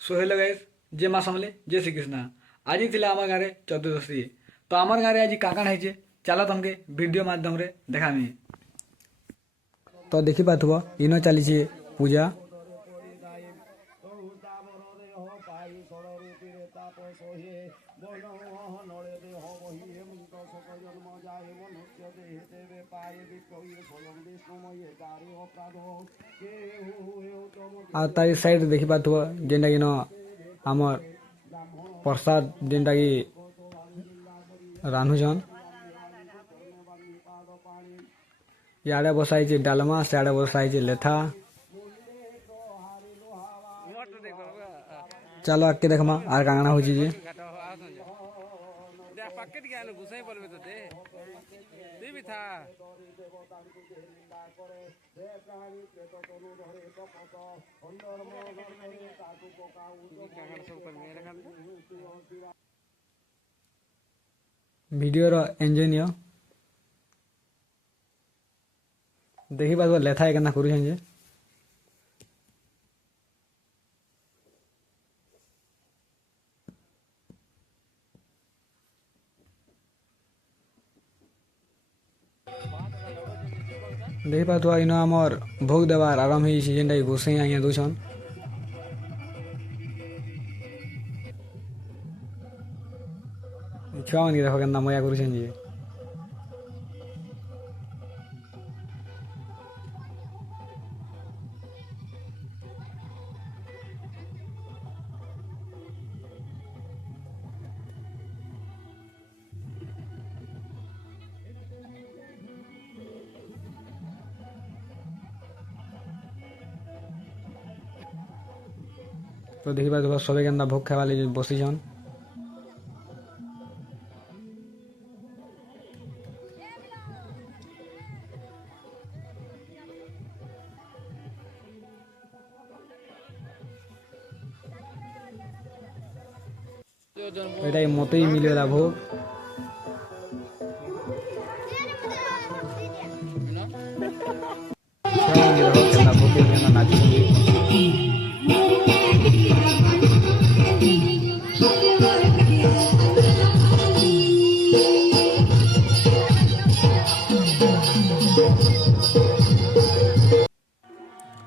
So hello guys, जय माँ समले, जय श्रीकृष्ण। आज थी आम गाँव चतुर्दशी। तो आम गाँव आज काकाण है चल तुमके वीडियो माध्यम रे देखामी। तो देखी पाथुव इन चली पूजा। आ तारी साइड देखी पाथुव जेनटा कि आमर प्रसाद जेनटा कि रांधुछन। इे बसाई डालमा, सियाड़े बसाई लेथा। चलो आके देखमा आर कांगना हो जी। वीडियो रो एंजॉय नियो। देखी पास लेथा है केना करू जे। देखी पास इन आमर भोग देवार आरंभ हो जेनटा कि गोसाई आज्ञा दूछन। छुआ मन देख के मजा करुछन जी। तो देखी पास सबे के भोग खावा बसीछन। এটা মতে মিলেলা ভোগ।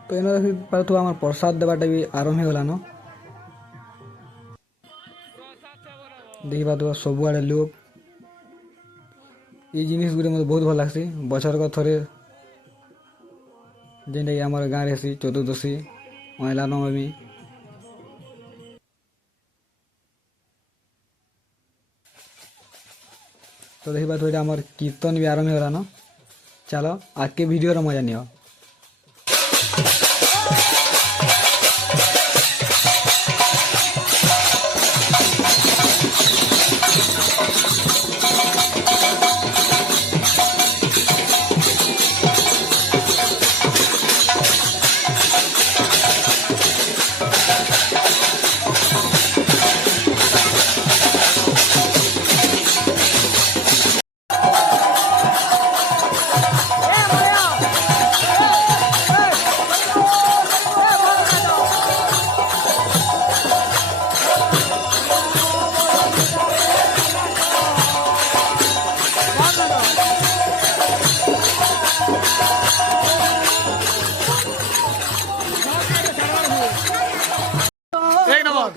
तो इन देखी पार्थु आम प्रसाद देवाटा भी आरंभ हो गलान। देखी पार्थु सब आड़े लोग ये जिनिस गुटे मत बहुत भल लगसी। बछर को थरे जेनटा कि आम गाँव हेसी चतुर्दशी महिला नवमी। तो देखी पार्थु आम कीर्तन भी आरंभ हो गलान। चलो आके वीडियो मजा नियो। एक नंबर